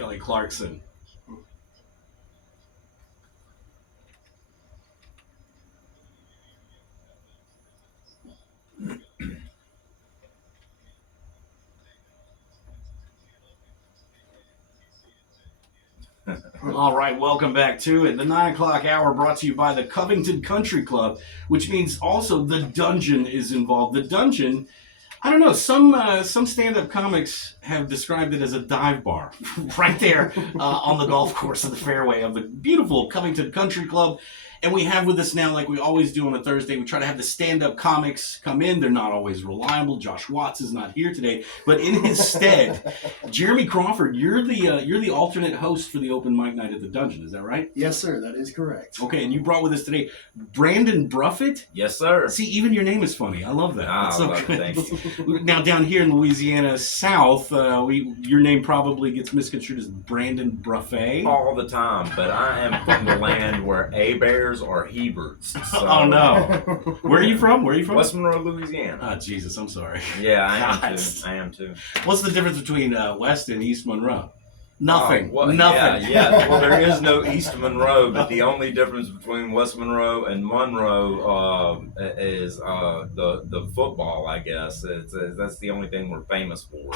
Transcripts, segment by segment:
Kelly Clarkson. All right, welcome back to it. The 9 o'clock hour brought to you by the Covington Coumtry Club, which means also the dungeon is involved. The dungeon, I don't know, some stand-up comics have described it as a dive bar right there on the golf course of the fairway of the beautiful Covington Coumtry Club. And we have with us now, like we always do on a Thursday, we try to have the stand-up comics come in. They're not always reliable. Josh Watts is not here today, but in his stead, Jeremy Crawford, you're the alternate host for the open mic night at the Dungeon. Is that right? Yes, sir. That is correct. Okay, and you brought with us today Brandon Bruffett. Yes, sir. See, even your name is funny. I love that. That's so love good. It. Thank you. Now down here in Louisiana South, your name probably gets misconstrued as Brandon Bruffett. All the time, but I am from the land where A-Bears are Heberts. So. Oh no! Where are you from? West Monroe, Louisiana. Oh Jesus, I'm sorry. Yeah, I am too. What's the difference between West and East Monroe? Nothing. Well, Nothing. Yeah. Well, there is no East Monroe, but the only difference between West Monroe and Monroe is the football. I guess that's the only thing we're famous for.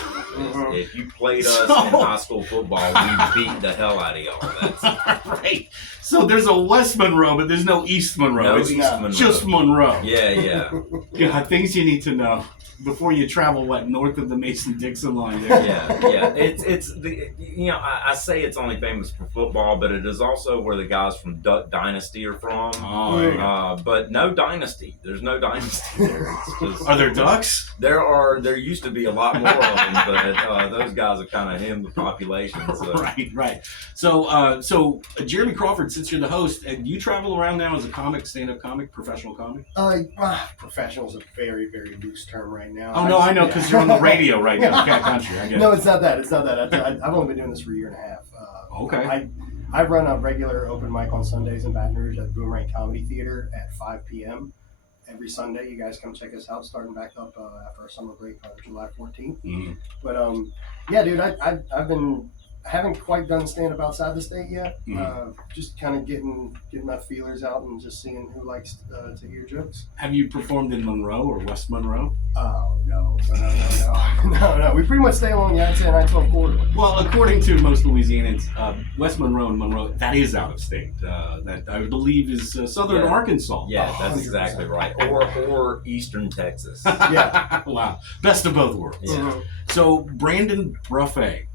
If you played us in high school football, we beat the hell out of y'all. That's right. So there's a West Monroe, but there's no East Monroe. No it's East Monroe. Just Monroe. Yeah. God, things you need to know before you travel north of the Mason-Dixon line there. Yeah. It's the I say it's only famous for football, but it is also where the guys from Duck Dynasty are from. Oh, but no dynasty. There's no dynasty there. It's just, are there ducks? There used to be a lot more of them, but those guys have kind of hemmed the population. So. Right. So Jeremy Crawford, since you're the host, do you travel around now as a comic, stand-up comic, professional comic? Professional is a very, very loose term right now. Oh no, I know because you're on the radio right now, Cat Country. I get No, it. It's not that. I've only been doing this for a year and a half. Okay. I run a regular open mic on Sundays in Baton Rouge at Boomerang Comedy Theater at 5 p.m. every Sunday. You guys come check us out, starting back up after our summer break on July 14th. Mm-hmm. But yeah, dude, I haven't quite done stand-up outside the state yet. Just kind of getting my feelers out and just seeing who likes to hear jokes. Have you performed in Monroe or West Monroe? Oh, no. We pretty much stay along the I-10, I-12 corridor. Well, according to most Louisianans, West Monroe and Monroe, that is out of state. That I believe is southern Arkansas. Yeah, that's 100%. Exactly right. Or eastern Texas. Yeah. Wow. Best of both worlds. Yeah. So, Brandon Bruffett.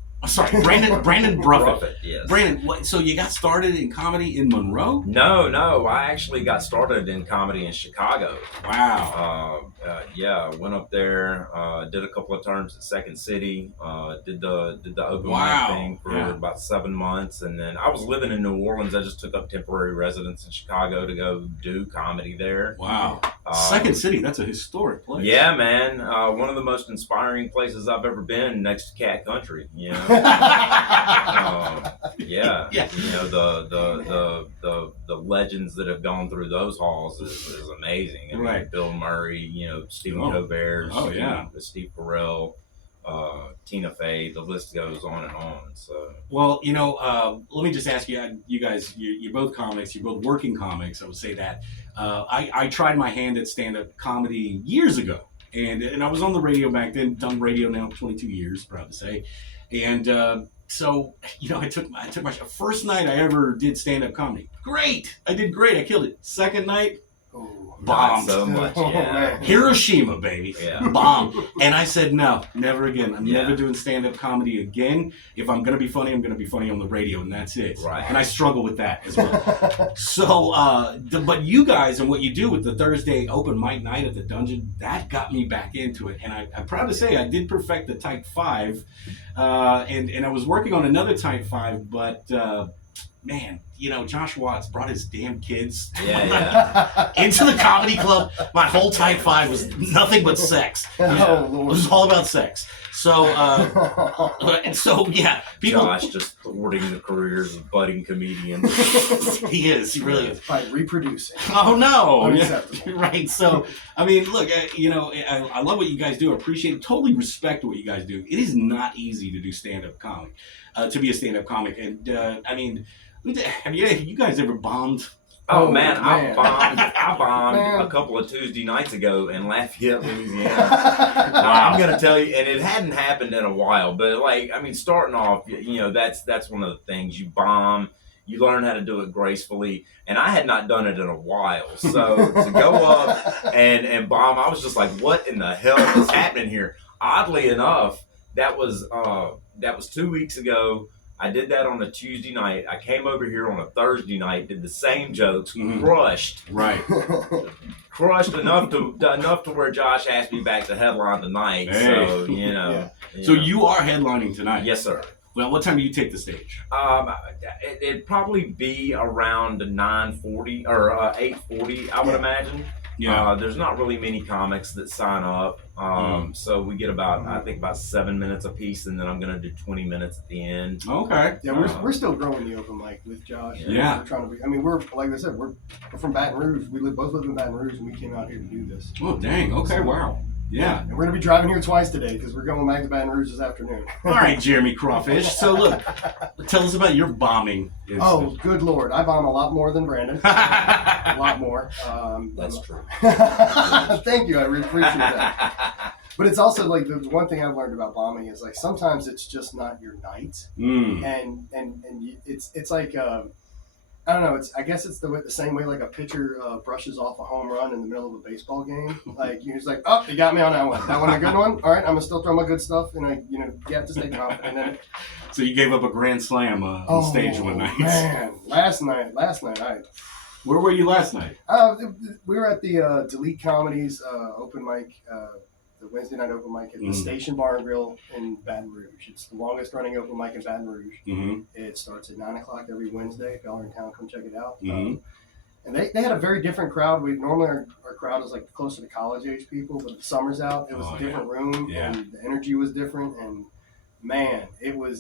Brandon Bruffett. Bruffett, yes. Brandon, so you got started in comedy in Monroe? No. I actually got started in comedy in Chicago. Wow. Went up there, did a couple of terms at Second City, did the open Wow. mic thing for about 7 months, and then I was living in New Orleans. I just took up temporary residence in Chicago to go do comedy there. Wow. Second City, that's a historic place. Yeah, man. One of the most inspiring places I've ever been, next to Cat Country. You know. Yeah. You know, the legends that have gone through those halls is amazing. I mean, Right. Bill Murray, you know, Stephen Colbert, Steve Carell, Tina Fey, the list goes on and on. So, well, you know, let me just ask you, you guys, you're both comics, you're both working comics, I would say that. I tried my hand at stand-up comedy years ago, and I was on the radio back then, done radio now 22 years, proud to say. And so, you know, I took my first night I ever did stand-up comedy. Great! I did great, I killed it. Second night, bombed. Not so much, yeah. Hiroshima, baby. Yeah. Bomb. And I said, no, never again. I'm never doing stand-up comedy again. If I'm going to be funny, I'm going to be funny on the radio, and that's it. Right. And I struggle with that as well. So, but you guys and what you do with the Thursday open mic night at the Dungeon, that got me back into it. And I'm proud to say I did perfect the Type 5. And I was working on another Type 5, but... man, you know, Josh Watts brought his damn kids into the comedy club. My whole Type 5 was nothing but sex. It was all about sex. So, people... Josh, just thwarting the careers of budding comedians. He is. He really is. By reproducing. Oh no! Unacceptable. Right. So, I mean, look, I love what you guys do. I appreciate it. Totally respect what you guys do. It is not easy to do stand-up comedy, to be a stand-up comic. And I mean, have you guys ever bombed? Oh man, I bombed Man. a couple of Tuesday nights ago in Lafayette, Louisiana. Wow. I'm gonna tell you, and it hadn't happened in a while. But starting off, that's one of the things. You bomb, you learn how to do it gracefully, and I had not done it in a while. So to go up and bomb, I was just like, what in the hell is happening here? Oddly enough, that was 2 weeks ago. I did that on a Tuesday night. I came over here on a Thursday night, did the same jokes, crushed enough to where Josh asked me back to headline tonight. Hey. So So you are headlining tonight. Yes, sir. Well, what time do you take the stage? It'd probably be around 9:40 or 8:40, I would imagine. Yeah. There's not really many comics that sign up. So we get about 7 minutes a piece, and then I'm going to do 20 minutes at the end. Okay. Yeah, we're still growing the open mic with Josh. Yeah. We're trying to be, I mean, we're, like I said, we're from Baton Rouge. We both live in Baton Rouge, and we came out here to do this. Oh, dang. Okay. So, wow. Yeah. And we're going to be driving here twice today because we're going back to Baton Rouge this afternoon. All right, Jeremy Crawfish. So look, tell us about your bombing. Oh, good Lord. I bomb a lot more than Brandon. A lot more. That's true. Thank you. I really appreciate that. But it's also like the one thing I've learned about bombing is like sometimes it's just not your night, and it's like I don't know. I guess it's the same way like a pitcher brushes off a home run in the middle of a baseball game. Like you're just like, oh, you got me on that one. That one a good one. All right, I'm gonna still throw my good stuff, and you have to stay confident in it. So you gave up a grand slam on stage one night. Man, last night, Where were you last night? we were at the Delete Comedies open mic, the Wednesday night open mic at the Station Bar and Grill in Baton Rouge. It's the longest running open mic in Baton Rouge. Mm-hmm. It starts at 9 o'clock every Wednesday. If y'all are in town, come check it out. Mm-hmm. And they had a very different crowd. We normally our crowd is like closer to college age people, but the summer's out. It was a different room, and the energy was different. And man, it was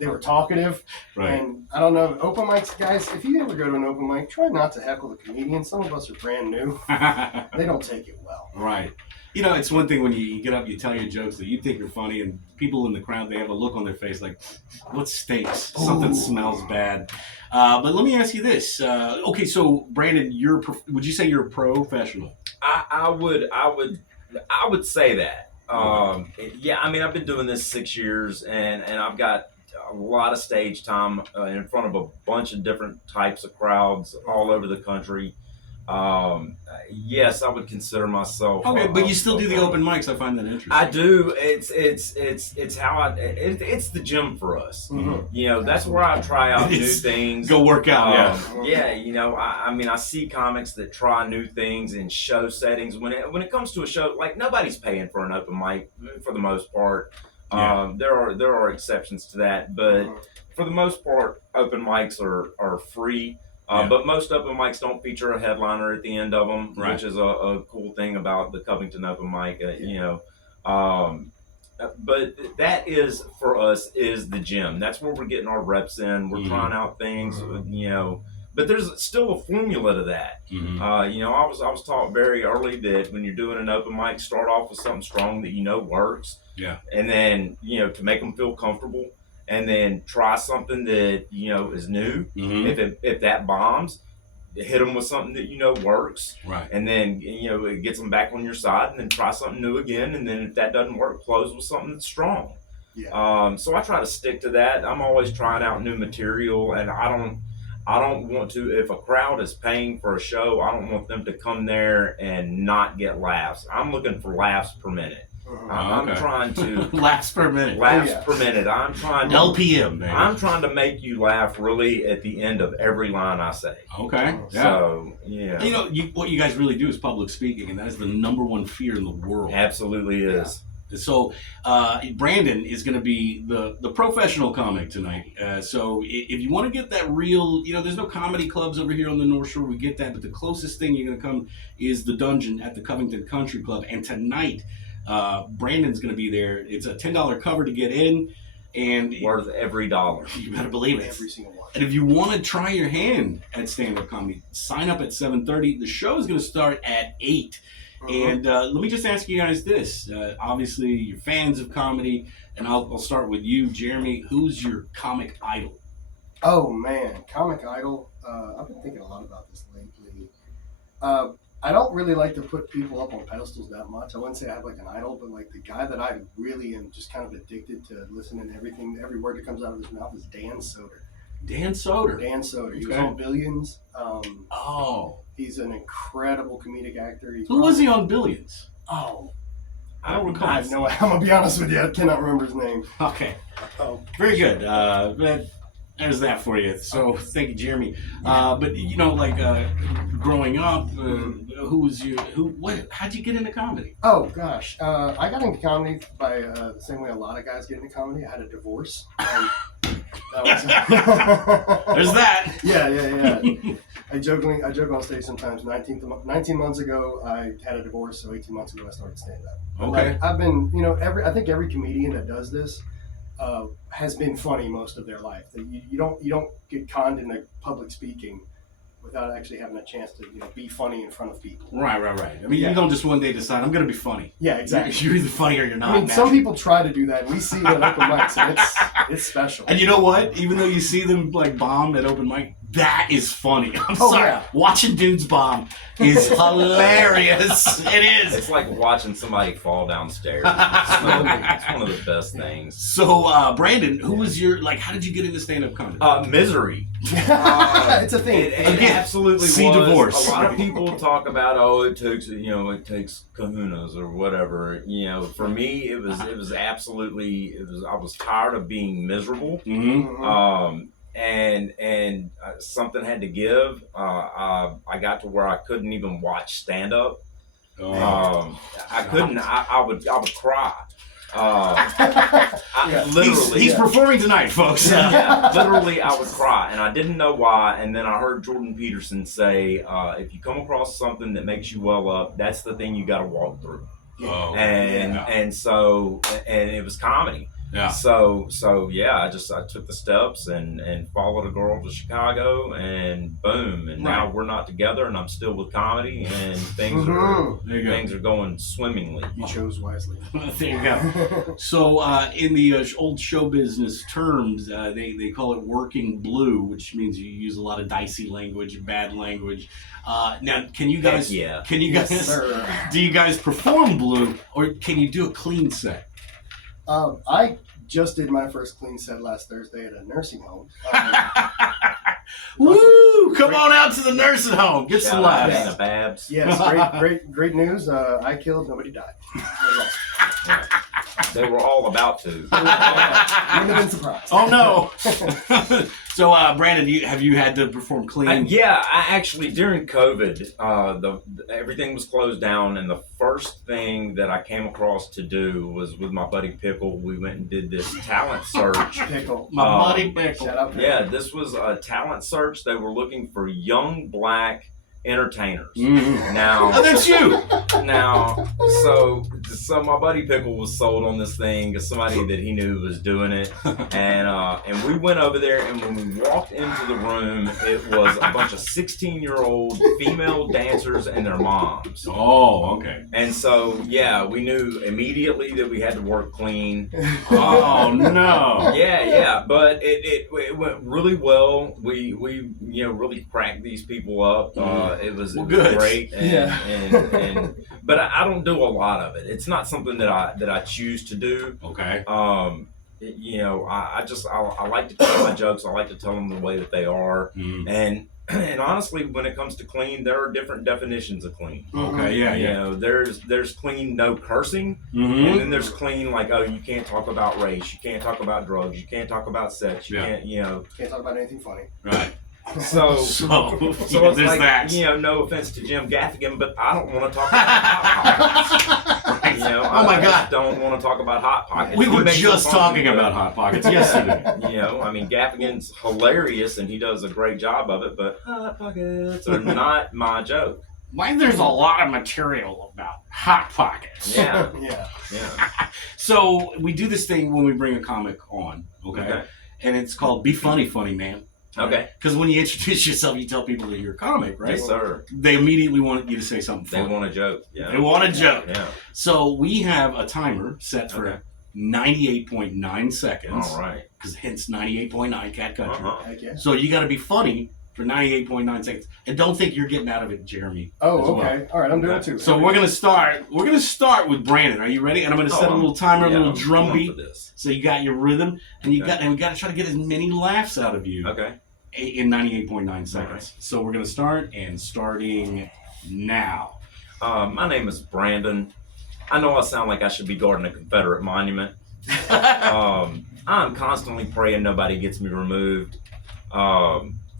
they were talkative. Right. And I don't know, open mics, guys, if you ever go to an open mic, try not to heckle the comedian. Some of us are brand new. They don't take it well. Right. It's one thing when you get up, you tell your jokes that you think are funny, and people in the crowd, they have a look on their face like, what stinks? Something smells bad. But let me ask you this. Okay, so Brandon, would you say you're a professional? I would say that. Yeah, I mean, I've been doing this 6 years, and I've got a lot of stage time in front of a bunch of different types of crowds all over the country. Yes, I would consider myself. Okay, but you still do the open mics. I find that interesting. I do. It's how it's the gym for us. Mm-hmm. That's where I try out new things. Go work out. Yeah. I see comics that try new things in show settings. When it comes to a show, like nobody's paying for an open mic for the most part. Yeah. There are exceptions to that, but for the most part, open mics are free. But most open mics don't feature a headliner at the end of them, which is a cool thing about the Covington open mic. But that is, for us, is the gym. That's where we're getting our reps in. We're trying out things, But there's still a formula to that. I was taught very early that when you're doing an open mic, start off with something strong that works. Yeah. And then, to make them feel comfortable. And then try something that is new. Mm-hmm. If that bombs, hit them with something that works. Right. And then it gets them back on your side, and then try something new again. And then if that doesn't work, close with something that's strong. Yeah. So I try to stick to that. I'm always trying out new material, and I don't want to. If a crowd is paying for a show, I don't want them to come there and not get laughs. I'm looking for laughs per minute. I'm trying to laughs per minute. Per minute. I'm trying to LPM, man. I'm trying to make you laugh really at the end of every line I say. Okay. Yeah. So what you guys really do is public speaking, and that is the number one fear in the world. Absolutely is. So Brandon is going to be the professional comic tonight. So if you want to get that real, there's no comedy clubs over here on the North Shore. We get that, but the closest thing you're going to come is the Dungeon at the Covington Country Club, and tonight. Brandon's going to be there. It's a $10 cover to get in. and Worth every dollar. you better believe it. Every single one. And if you want to try your hand at stand-up comedy, sign up at 7:30. The show is going to start at 8. And let me just ask you guys this. Obviously, you're fans of comedy, and I'll start with you, Jeremy. Who's your comic idol? Oh, man. Comic idol. I've been thinking a lot about this lately. I don't really like to put people up on pedestals that much. I wouldn't say I have like an idol, but like the guy that I really am just kind of addicted to listening to every word that comes out of his mouth is Dan Soder. Dan Soder. Dan Soder. He was Okay. on Billions. He's He's an incredible comedic actor. Who was he on Billions? Oh, I don't recall. I have no. I'm gonna be honest with you. I cannot remember his name. Okay. Oh, Very good. There's that for you. So thank you, Jeremy. But you know, like growing up, how'd you get into comedy? oh gosh. I got into comedy by the same way a lot of guys get into comedy. I had a divorce. That was, There's that. Yeah. I joke on stage sometimes. 19 months ago, I had a divorce. So 18 months ago, I started stand up. Okay. Like, I've been, I think every comedian that does this has been funny most of their life. That you don't get conned into public speaking without actually having a chance to be funny in front of people. Right. I mean, you don't just one day decide I'm going to be funny. Yeah, exactly. You're either funny or you're not. I mean, some people try to do that. We see it at open mics, and it's special. And you know what? Even though you see them like bomb at open mic, that is funny. I'm Oh, sorry. yeah. Watching dudes bomb is hilarious. It is. It's like watching somebody fall downstairs. It's one of the best things. So, Brandon, who was how did you get into stand-up comedy? Misery. It's a thing. It Again, absolutely see was. divorce. A lot of people talk about it takes kahunas or whatever. For me it was absolutely I was tired of being miserable. Mm-hmm. And something had to give. I got to where I couldn't even watch stand up. I couldn't. I would cry. Literally, he's performing tonight, folks. Literally, I would cry, and I didn't know why. And then I heard Jordan Peterson say, "If you come across something that makes you well up, that's the thing you got to walk through." And so it was comedy. Yeah. So I took the steps and followed a girl to Chicago, and boom, and now we're not together, and I'm still with comedy, and things are going swimmingly. You chose wisely. There you go. So in the old show business terms, they call it working blue, which means you use a lot of dicey language, bad language. Now, can you guys? Yeah. Can you guys? Yes, sir. Do you guys perform blue, or can you do a clean set? I just did my first clean set last Thursday at a nursing home. Woo! Come on out to the nursing home. Get some Shout out to laughs. Dana Babs. Yes, great news. I killed, nobody died. They were all about to. Wouldn't have been surprised. Oh no! So, Brandon, have you had to perform clean? Yeah, I actually during COVID, everything was closed down, and the first thing that I came across to do was with my buddy Pickle. We went and did this talent search. Pickle. My buddy Pickle. Shout out Pickle. Yeah, this was a talent search. They were looking for young black entertainers. Mm-hmm. Now, Oh, that's you. So my buddy Pickle was sold on this thing as somebody that he knew was doing it, and we went over there, and when we walked into the room, it was a bunch of 16-year-old female dancers and their moms. Oh, okay. And so we knew immediately that we had to work clean. Oh no. Yeah, but it went really well. We really cracked these people up. It was good. great. But I don't do a lot of it. It's not something that I choose to do. Okay. I like to tell my jokes. I like to tell them the way that they are. And honestly, when it comes to clean, there are different definitions of clean. Okay. Yeah. There's clean, no cursing, Mm-hmm. and then there's clean, like, oh, you can't talk about race, you can't talk about drugs, you can't talk about sex, you can't Can't talk about anything funny. Right. So it's it's like, that. no offense to Jim Gaffigan, but I don't want to talk about Hot Pockets. I just don't want to talk about Hot Pockets. We He were makes just it funny, talking but, about Hot Pockets yesterday. Gaffigan's hilarious and he does a great job of it, but Hot Pockets are not my joke. Why there's a lot of material about Hot Pockets. Yeah. Yeah. So we do this thing when we bring a comic on, okay? And it's called Be Funny, Funny Man. Okay. Because when you introduce yourself, you tell people that you're a comic, right? Yes, sir. They immediately want you to say something funny. They want a joke. Yeah. They want a joke. Yeah. So we have a timer set for 98.9 seconds. All right. Because hence 98.9 Cat Country. Heck yeah. So you got to be funny for 98.9 seconds. And don't think you're getting out of it, Jeremy. Oh, okay. All right, I'm doing it too. So we're gonna start with Brandon. Are you ready? And I'm gonna set a little timer, a little drum beat. So you got your rhythm, and we got to try to get as many laughs out of you. Okay. In 98.9 seconds. Right. So we're gonna start, and starting now. My name is Brandon. I know I sound like I should be guarding a Confederate monument. I'm constantly praying nobody gets me removed.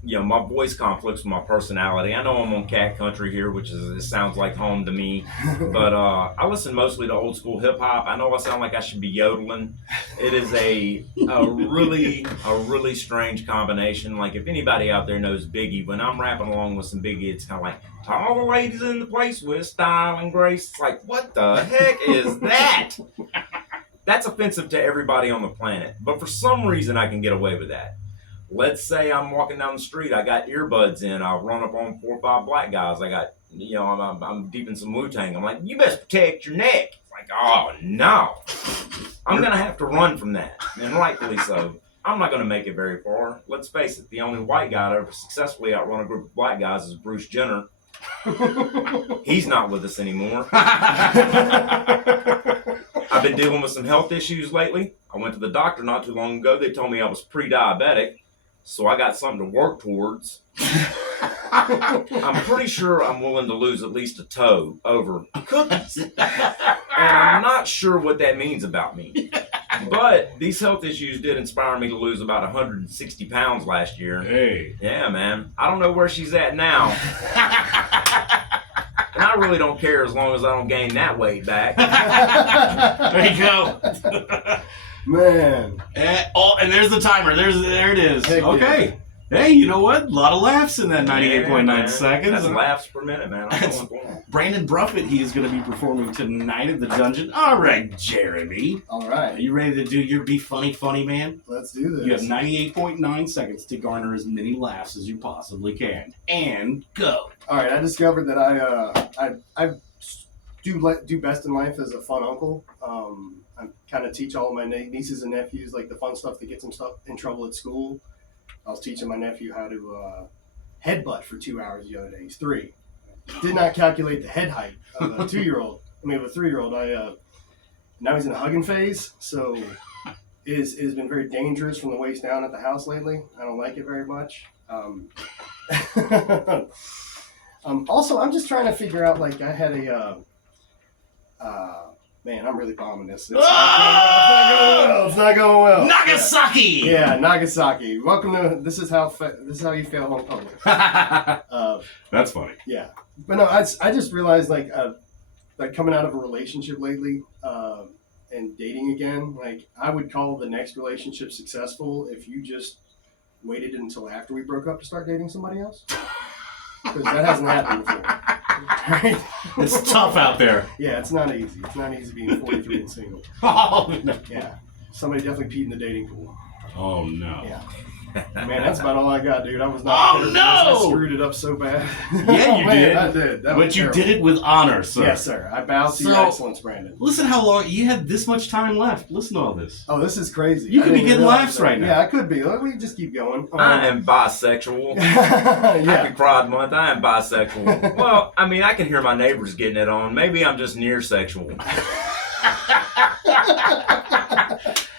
My voice conflicts with my personality. I know I'm on Cat Country here, it sounds like home to me. But I listen mostly to old school hip hop. I know I sound like I should be yodeling. It is a really strange combination. Like if anybody out there knows Biggie, when I'm rapping along with some Biggie, it's kind of like to all the ladies in the place with style and grace. It's like, what the heck is that? That's offensive to everybody on the planet. But for some reason, I can get away with that. Let's say I'm walking down the street, I got earbuds in, I'll run up on 4 or 5 black guys. I got, I'm deep in some Wu-Tang. I'm like, you best protect your neck. It's like, oh no, I'm gonna have to run from that, and rightfully so. I'm not gonna make it very far. Let's face it, the only white guy to ever successfully outrun a group of black guys is Bruce Jenner. He's not with us anymore. I've been dealing with some health issues lately. I went to the doctor not too long ago. They told me I was pre-diabetic. So I got something to work towards. I'm pretty sure I'm willing to lose at least a toe over cookies. And I'm not sure what that means about me. But these health issues did inspire me to lose about 160 pounds last year. Hey. Yeah, man. I don't know where she's at now. And I really don't care as long as I don't gain that weight back. There you go. Man. And there's the timer. There it is. Heck okay. Yeah. Hey, you know what? A lot of laughs in that 98.9 seconds. That's laughs per minute, man. I'm going for it. Brandon Bruffett, he is going to be performing tonight at the Dungeon. All right, Jeremy. All right. Are you ready to do your Be Funny, Funny Man? Let's do this. You have 98.9 seconds to garner as many laughs as you possibly can. And go. All right. I discovered that I do best in life as a fun uncle. I kind of teach all of my nieces and nephews like the fun stuff that gets them in trouble at school. I was teaching my nephew how to headbutt for 2 hours the other day. He's 3. Did not calculate the head height of a 2-year-old. I mean, of a 3-year-old. Now he's in a hugging phase, so it has been very dangerous from the waist down at the house lately. I don't like it very much. Also, I'm just trying to figure out, like, I had man, I'm really bombing this. It's not going well. Nagasaki! Yeah, Nagasaki. Welcome to this is how you fail home public. That's funny. Yeah, but no, I just realized like coming out of a relationship lately and dating again, like I would call the next relationship successful if you just waited until after we broke up to start dating somebody else. Because that hasn't happened before. Right? It's tough out there. Yeah, it's not easy. It's not easy being 43 and single. Oh, no. Yeah. Somebody definitely peed in the dating pool. Oh, no. Yeah. Man, that's about all I got, dude. I was not. Oh, prepared for no! this. I screwed it up so bad. Yeah, you did. I did. That was But you terrible. did it with honor, sir. Yes, sir. I bow to your excellence, Brandon. Listen how long you had this much time left. Listen to all this. Oh, this is crazy. You I could be didn't getting realize laughs that. right now. Yeah, I could be. Let me just keep going. I am bisexual. Yeah. Happy Pride Month. I am bisexual. Well, I mean, I can hear my neighbors getting it on. Maybe I'm just near sexual.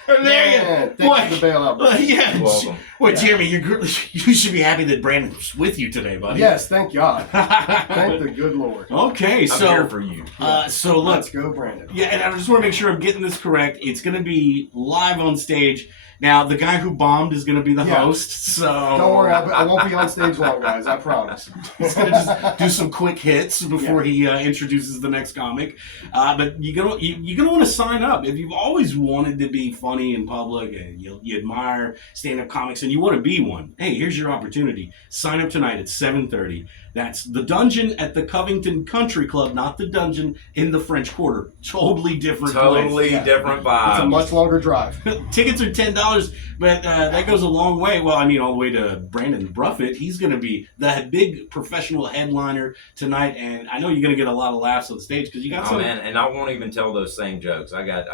There you go. Thank you for the bailout, bro. Yeah. Welcome. Well, Jeremy, you should be happy that Brandon's with you today, buddy. Yes, thank God. Thank the good Lord. Okay, I'm so here for you. so Let's look, go, Brandon. yeah, and I just want to make sure I'm getting this correct. It's going to be live on stage. Now, the guy who bombed is going to be the Yeah. host, so Don't worry, I won't be on stage long, guys. I promise. he's going to just do some quick hits before he introduces the next comic. But you're gonna want to sign up if you've always wanted to be funny in public and you admire stand-up comics and you want to be one. Hey, here's your opportunity. Sign up tonight at 7:30. That's the Dungeon at the Covington Coumtry Club, not the Dungeon in the French Quarter. Totally different Totally place. different vibe. It's a much longer drive. Tickets are $10, but that goes a long way. Well, I mean, all the way to Brandon Bruffett. He's going to be the big professional headliner tonight, and I know you're going to get a lot of laughs on stage because you got some. Man, and I won't even tell those same jokes. I got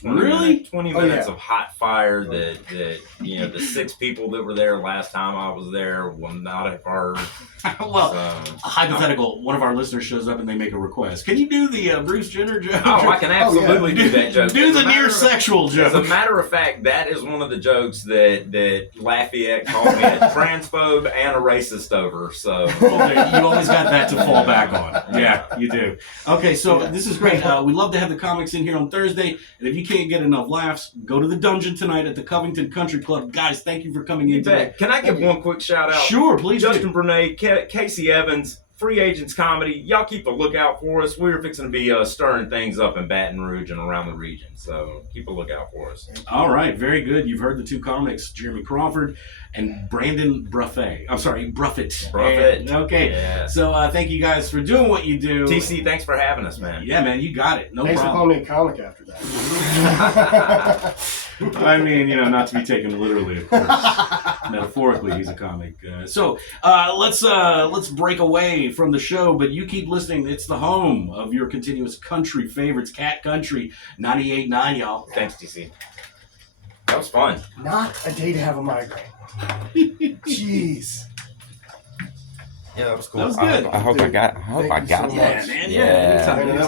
20 Really? minutes, 20 minutes yeah. of hot fire that the 6 people that were there last time I was there will not have heard. Well, So, hypothetical, one of our listeners shows up and they make a request. Can you do the Bruce Jenner joke? oh, I can absolutely do that joke. Do As the a matter near of- sexual As a joke. matter of fact, that is one of the jokes that Lafayette called me a transphobe and a racist over. So Okay, you always got that to fall back on. Yeah, you do. Okay, so this is great. We love to have the comics in here on Thursday. And if you can't get enough laughs, go to the Dungeon tonight at the Covington Coumtry Club. Guys, thank you for coming in today. Can I give one quick shout out? Sure, please Justin do. Brunei, Casey Evans, Free Agents Comedy. Y'all keep a lookout for us. We're fixing to be stirring things up in Baton Rouge and around the region. So keep a lookout for us. All right, very good. You've heard the two comics, Jeremy Crawford and Brandon Bruffett. I'm sorry, Bruffett. Bruffett. And- okay. Yeah. So thank you guys for doing what you do. TC, thanks for having us, man. Yeah, man, you got it. No Thanks for problem. calling me a comic after that. I mean, not to be taken literally, of course. Metaphorically, he's a comic. So let's break away from the show, but you keep listening. It's the home of your continuous country favorites, Cat Country 98.9, y'all. Thanks, TC. That was fun. Not a day to have a migraine. Jeez. Yeah, that was cool. That was good. I hope I got Thank you so that. much. Man, Yeah. anytime. I know.